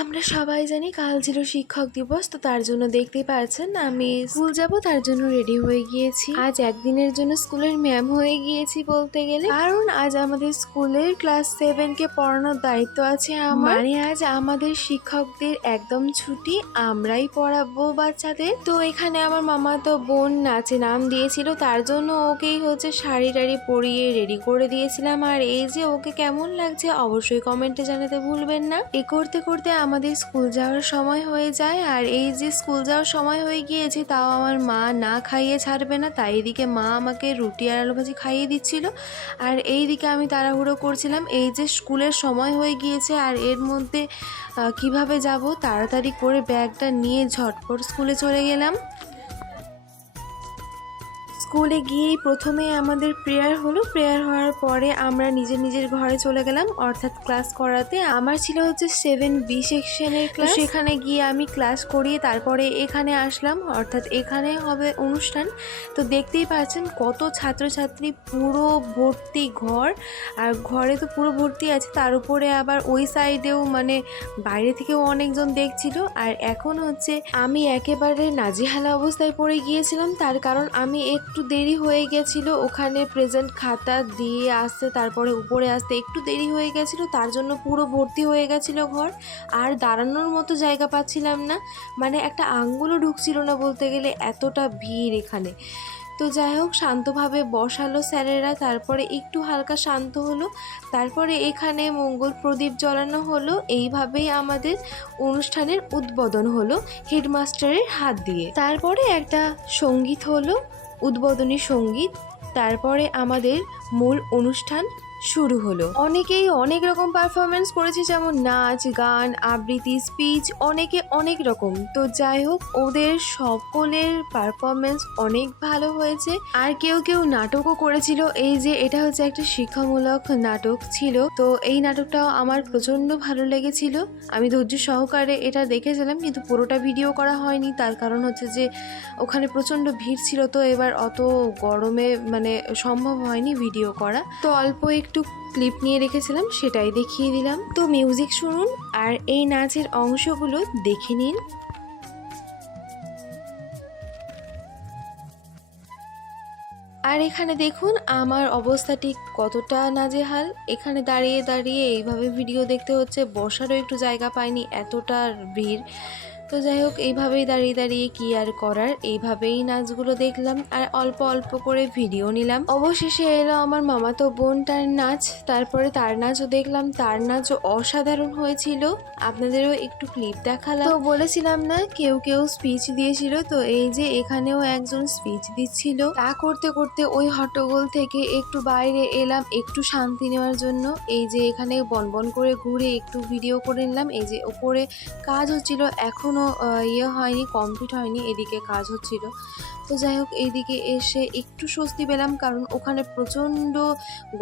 আমরা সবাই জানি কাল ছিল শিক্ষক দিবস, তো তার জন্য দেখতেই পাচ্ছেন আমি স্কুল যাব, তার জন্য রেডি হয়ে গিয়েছি। আজ একদিনের জন্য স্কুলের ম্যাম হয়ে গিয়েছি বলতে গেলে, কারণ আজ আমাদের স্কুলের ক্লাস 7 কে পড়ানোর দায়িত্ব আছে আমার। মানে আজ আমাদের শিক্ষকদের একদম ছুটি, আমরাই পড়াবো বাচ্চাদের। তো এখানে আমার মামা তো বোন নাচে নাম দিয়েছিল, তার জন্য ওকেই হচ্ছে শাড়ি টাড়ি পরিয়ে রেডি করে দিয়েছিলাম। আর এই যে ওকে কেমন লাগছে অবশ্যই কমেন্টে জানাতে ভুলবেন না। এ করতে করতে আমাদের স্কুল যাওয়ার সময় হয়ে যায়। আর এই যে স্কুল যাওয়ার সময় হয়ে গিয়েছে, তাও আমার মা না খাইয়ে ছাড়বে না, তাই এদিকে মা আমাকে রুটি আর আলু ভাজি খাইয়ে দিচ্ছিল, আর এইদিকে আমি তাড়াহুড়ো করছিলাম। এই যে স্কুলের সময় হয়ে গিয়েছে, আর এর মধ্যে কিভাবে যাব, তাড়াতাড়ি করে ব্যাগটা নিয়ে ঝটপট স্কুলে চলে গেলাম। স্কুলে গিয়েই প্রথমে আমাদের প্রেয়ার হলো। প্রেয়ার হওয়ার পরে আমরা নিজের নিজের ঘরে চলে গেলাম, অর্থাৎ ক্লাস করাতে। আমার ছিল হচ্ছে 7B সেকশনের ক্লাস, সেখানে গিয়ে আমি ক্লাস করিয়ে তারপরে এখানে আসলাম, অর্থাৎ এখানে হবে অনুষ্ঠান। তো দেখতেই পাচ্ছেন কত ছাত্রছাত্রী, পুরো ভর্তি ঘর, আর ঘরে তো পুরো ভর্তি আছে, তার উপরে আবার ওই সাইডেও মানে বাইরে থেকেও অনেকজন দেখছিল। আর এখন হচ্ছে আমি একেবারে নাজেহালা অবস্থায় পড়ে গিয়েছিলাম, তার কারণ আমি একটু দেরি হয়ে গেছিল ওখানে প্রেজেন্ট খাতা দিয়ে আসতে, তারপরে উপরে আসতে একটু দেরি হয়ে গেছিল, তার জন্য পুরো ভর্তি হয়ে গেছিল ঘর। আর দাঁড়ানোর মতো জায়গা পাচ্ছিলাম না, মানে একটা আঙ্গুলও ঢুকছিল না বলতে গেলে, এতটা ভিড় এখানে। তো যাই হোক, শান্তভাবে বসালো স্যারেরা, তারপরে একটু হালকা শান্ত হলো, তারপরে এখানে মঙ্গল প্রদীপ জ্বালানো হলো। এইভাবেই আমাদের অনুষ্ঠানের উদ্বোধন হলো হেডমাস্টারের হাত দিয়ে। তারপরে একটা সঙ্গীত হলো, উদ্বোধনী সঙ্গীত। তারপরে আমাদের মূল অনুষ্ঠান শুরু হলো। অনেকেই অনেক রকম পারফরমেন্স করেছে, যেমন নাচ, গান, আবৃত্তি, স্পিচ, অনেকে অনেক রকম। তো যাই হোক, ওদের সকলের পারফরমেন্স অনেক ভালো হয়েছে। আর কেউ কেউ নাটকও করেছিল। এই যে এটা হচ্ছে একটা শিক্ষামূলক নাটক ছিল, তো এই নাটকটাও আমার প্রচণ্ড ভালো লেগেছিল। আমি ধৈর্য সহকারে এটা দেখেছিলাম, কিন্তু পুরোটা ভিডিও করা হয়নি, তার কারণ হচ্ছে যে ওখানে প্রচণ্ড ভিড় ছিল, তো এবার অত গরমে মানে সম্ভব হয়নি ভিডিও করা। তো অল্প একটু ক্লিপ নিয়ে রেখেছিলাম, সেটাই দেখিয়ে দিলাম। তো মিউজিক শুনুন আর এই নাচের অংশগুলো দেখে নিন। আর এখানে দেখুন আমার অবস্থাটি কতটা নাজেহাল। এখানে দাঁড়িয়ে দাঁড়িয়ে এইভাবে ভিডিও দেখতে হচ্ছে, বসারও একটু জায়গা পাইনি, এতটা ভিড়। তো যাই হোক, এইভাবেই দাঁড়িয়ে দাঁড়িয়ে কি আর করার, এইভাবেই নাচগুলো দেখলাম আর অল্প অল্প করে ভিডিও নিলাম। অবশেষে এলো আমার মামাতো বোনটার নাচ, তারপরে তার নাচও দেখলাম, তার নাচও অসাধারণ হয়েছিল। আপনাদেরও একটু ক্লিপ দেখালাম। তো বলেছিলাম না কেউ কেউ স্পিচ দিয়েছিল, তো এই যে এখানেও একজন স্পিচ দিচ্ছিল। তা করতে করতে ওই হট্টগোল থেকে একটু বাইরে এলাম, একটু শান্তি নেওয়ার জন্য। এই যে এখানে বনবন করে ঘুরে একটু ভিডিও করে নিলাম। এই যে ওপরে কাজ হচ্ছিল, এখনও হয়নি, কমপ্লিট হয়নি, এদিকে কাজ হচ্ছিল। তো যাই হোক, এইদিকে এসে একটু স্বস্তি পেলাম, কারণ ওখানে প্রচণ্ড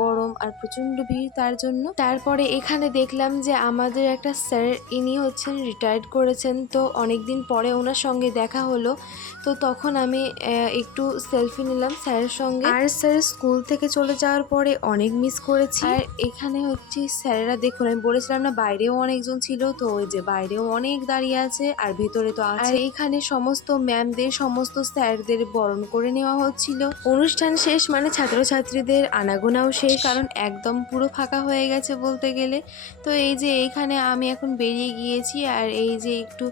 গরম আর প্রচণ্ড ভিড়, তার জন্য। তারপরে এখানে দেখলাম যে আমাদের একটা স্যার, ইনি হচ্ছেন রিটায়ার্ড করেছেন, তো অনেকদিন পরে ওনার সঙ্গে দেখা হলো। তো তখন আমি একটু সেলফি নিলাম স্যারের সঙ্গে। আর স্যার স্কুল থেকে চলে যাওয়ার পরে অনেক মিস করেছি। আর এখানে হচ্ছে স্যারেরা, দেখুন আমি বলেছিলাম না বাইরেও অনেকজন ছিল, তো ওই যে বাইরেও অনেক দাঁড়িয়ে আছে, আর ভেতরে তো আছে। আর এখানে সমস্ত ম্যামদের, সমস্ত স্যারদের বরণ করে নেওয়া হচ্ছিল। অনুষ্ঠান শেষ মানে ছাত্রছাত্রীদের আনাগোনাও শেষ, কারণ একদম পুরো ফাঁকা হয়ে গেছে বলতে গেলে। তো এই যে এইখানে আমি এখন বেরিয়ে গিয়েছি, আর এই যে একটু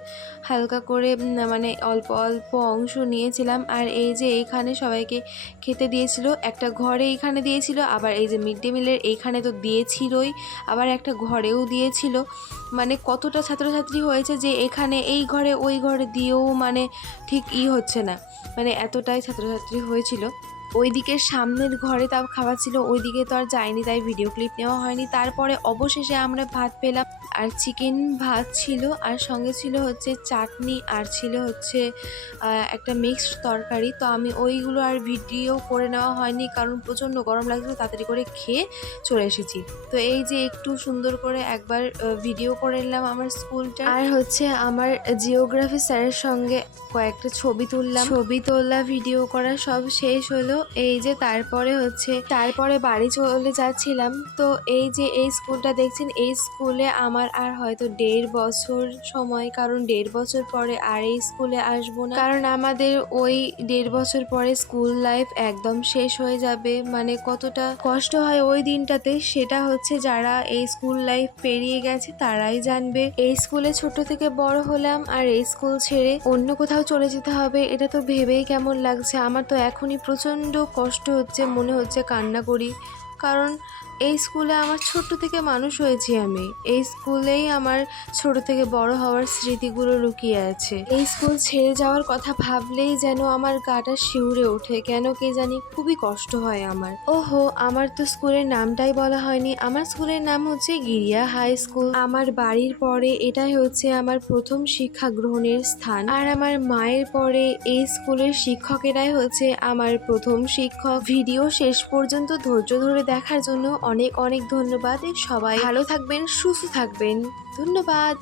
হালকা করে মানে অল্প অল্প অংশ নিয়েছিলাম। আর এই যে এইখানে সবাইকে খেতে দিয়েছিল, একটা ঘরে এইখানে দিয়েছিল, আবার এই যে মিড ডে মিলের এইখানে তো দিয়েছিলই, আবার একটা ঘরেও দিয়েছিল। মানে কতটা ছাত্রছাত্রী হয়েছে যে এখানে এই ঘরে ওই ঘরে দিয়েও মানে ঠিক হচ্ছে না, মানে এতটাই ছাত্রছাত্রী হয়েছিল। ওইদিকে সামনের ঘরে তাও খাওয়া ছিল, ওইদিকে তো আর যায়নি, তাই ভিডিও ক্লিপ নেওয়া হয়নি। তারপরে অবশেষে আমরা ভাত পেলাম, আর চিকেন ভাত ছিল, আর সঙ্গে ছিল হচ্ছে চাটনি, আর ছিল হচ্ছে একটা মিক্সড তরকারি। তো আমি ওইগুলো আর ভিডিও করে নেওয়া হয়নি, কারণ প্রচণ্ড গরম লাগছিল, তাড়াতাড়ি করে খেয়ে চলে এসেছি। তো এই যে একটু সুন্দর করে একবার ভিডিও করে নিলাম আমার স্কুলটা, আর হচ্ছে আমার জিওগ্রাফি স্যারের সঙ্গে কয়েকটা ছবি তুললাম। ছবি তোলা, ভিডিও করা সব শেষ হলো। এই যে তারপরে বাড়ি চলে যাচ্ছিলাম। তো এই যে এই স্কুলটা দেখছেন, এই স্কুলে আমার আর হয়তো 1.5 বছর সময়, কারণ 1.5 বছর পরে আর এই স্কুলে আসবো না, কারণ আমাদের ওই 1.5 বছর পরে স্কুল লাইফ একদম শেষ হয়ে যাবে। মানে কতটা কষ্ট হয় ওই দিনটাতে, সেটা হচ্ছে যারা এই স্কুল লাইফ পেরিয়ে গেছে তারাই জানবে। এই স্কুলে ছোট থেকে বড় হলাম, আর এই স্কুল ছেড়ে অন্য কোথাও চলে যেতে হবে, এটা তো ভেবেই কেমন লাগছে। আমার তো এখনই প্রচন্ড কষ্ট হচ্ছে, মনে হচ্ছে কান্না করি, কারণ এই স্কুলে আমার ছোট্ট থেকে মানুষ হয়েছি আমি। এই স্কুলেই আমার ছোট থেকে বড় হওয়ার স্মৃতিগুলো লুকিয়ে আছে। এই স্কুল ছেড়ে যাওয়ার কথা ভাবলেই যেন আমার গাটা শিউরে ওঠে, কেন কে জানি খুবই কষ্ট হয় আমার। ওহো, আমার তো স্কুলের নামটাই বলা হয়নি। আমার স্কুলের নাম হচ্ছে গিরিয়া হাই স্কুল। আমার বাড়ির পরে এটাই হচ্ছে আমার প্রথম শিক্ষা গ্রহণের স্থান, আর আমার মায়ের পরে এই স্কুলের শিক্ষকেরাই হচ্ছে আমার প্রথম শিক্ষক। ভিডিও শেষ পর্যন্ত ধৈর্য ধরে দেখার জন্য অনেক অনেক ধন্যবাদ। সবাই ভালো থাকবেন, সুস্থ থাকবেন। ধন্যবাদ।